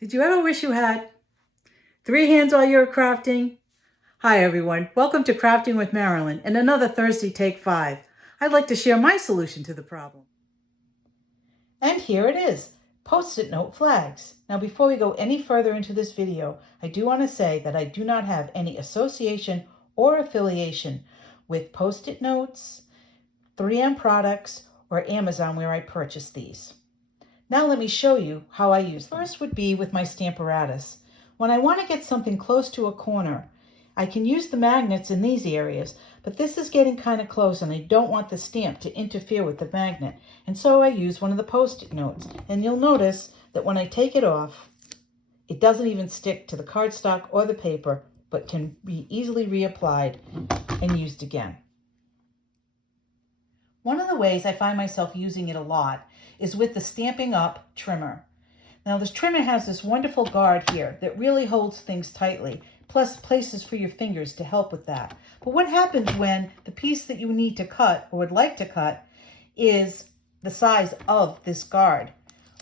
Did you ever wish you had 3 hands while you were crafting? Hi everyone, welcome to Crafting with Marilyn and another Thursday Take 5. I'd like to share my solution to the problem. And here it is, Post-it note flags. Now before we go any further into this video, I do want to say that I do not have any association or affiliation with Post-it notes, 3M products, or Amazon where I purchased these. Now let me show you how I use them. First would be with my Stamperatus. When I want to get something close to a corner, I can use the magnets in these areas, but this is getting kind of close and I don't want the stamp to interfere with the magnet. And so I use one of the Post-it notes. And you'll notice that when I take it off, it doesn't even stick to the cardstock or the paper, but can be easily reapplied and used again. One of the ways I find myself using it a lot is with the Stampin Up trimmer. Now this trimmer has this wonderful guard here that really holds things tightly, plus places for your fingers to help with that. But what happens when the piece that you need to cut or would like to cut is the size of this guard?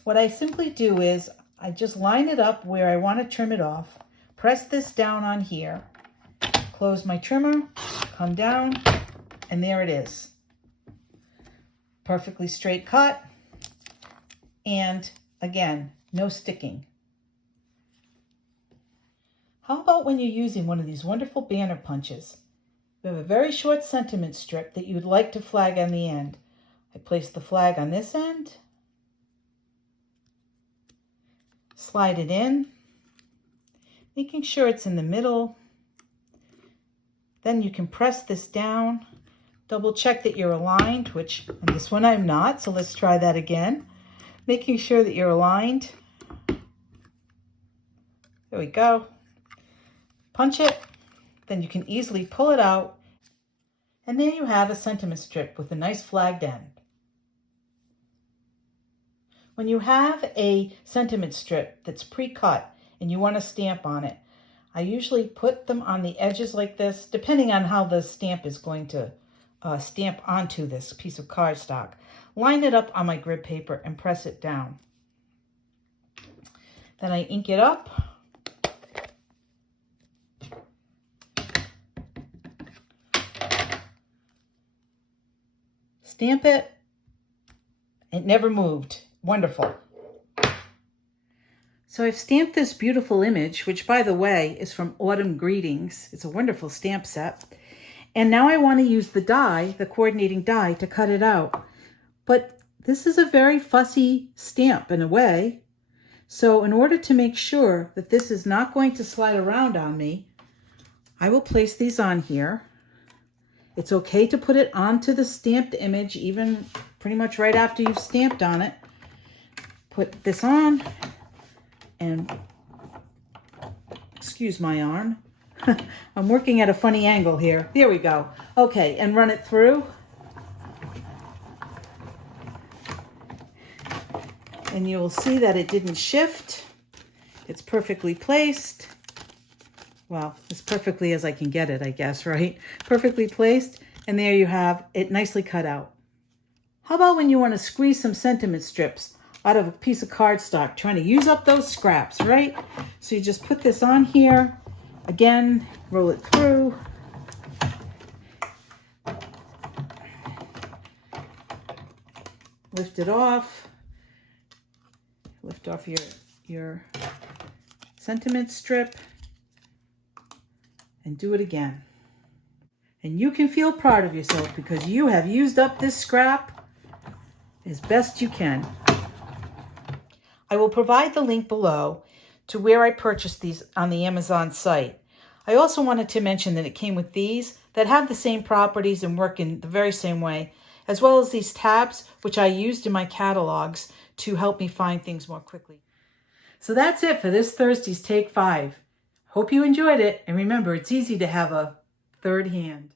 What I simply do is I just line it up where I want to trim it off, press this down on here, close my trimmer, come down, and there it is. Perfectly straight cut, and again, no sticking. How about when you're using one of these wonderful banner punches? You have a very short sentiment strip that you would like to flag on the end. I place the flag on this end, slide it in, making sure it's in the middle. Then you can press this down, double check that you're aligned, which on this one I'm not, so let's try that again. Making sure that you're aligned. There we go. Punch it, then you can easily pull it out, and there you have a sentiment strip with a nice flagged end. When you have a sentiment strip that's pre-cut and you want to stamp on it, I usually put them on the edges like this, depending on how the stamp is going to stamp onto this piece of cardstock. Line it up on my grid paper and press it down. Then I ink it up. Stamp it. It never moved. Wonderful. So I've stamped this beautiful image, which by the way is from Autumn Greetings. It's a wonderful stamp set. And now I want to use the die, the coordinating die, to cut it out. But this is a very fussy stamp in a way. So in order to make sure that this is not going to slide around on me, I will place these on here. It's okay to put it onto the stamped image, even pretty much right after you've stamped on it. Put this on and, excuse my arm. I'm working at a funny angle here. There we go. Okay, and run it through. And you will see that it didn't shift. It's perfectly placed. Well, as perfectly as I can get it, I guess, right? Perfectly placed. And there you have it nicely cut out. How about when you want to squeeze some sentiment strips out of a piece of cardstock, trying to use up those scraps, right? So you just put this on here. Again, roll it through. Lift it off. Lift off your sentiment strip and do it again. And you can feel proud of yourself because you have used up this scrap as best you can. I will provide the link below to where I purchased these on the Amazon site. I also wanted to mention that it came with these that have the same properties and work in the very same way, as well as these tabs, which I used in my catalogs to help me find things more quickly. So that's it for this Thursday's Take 5. Hope you enjoyed it, and remember, it's easy to have a third hand.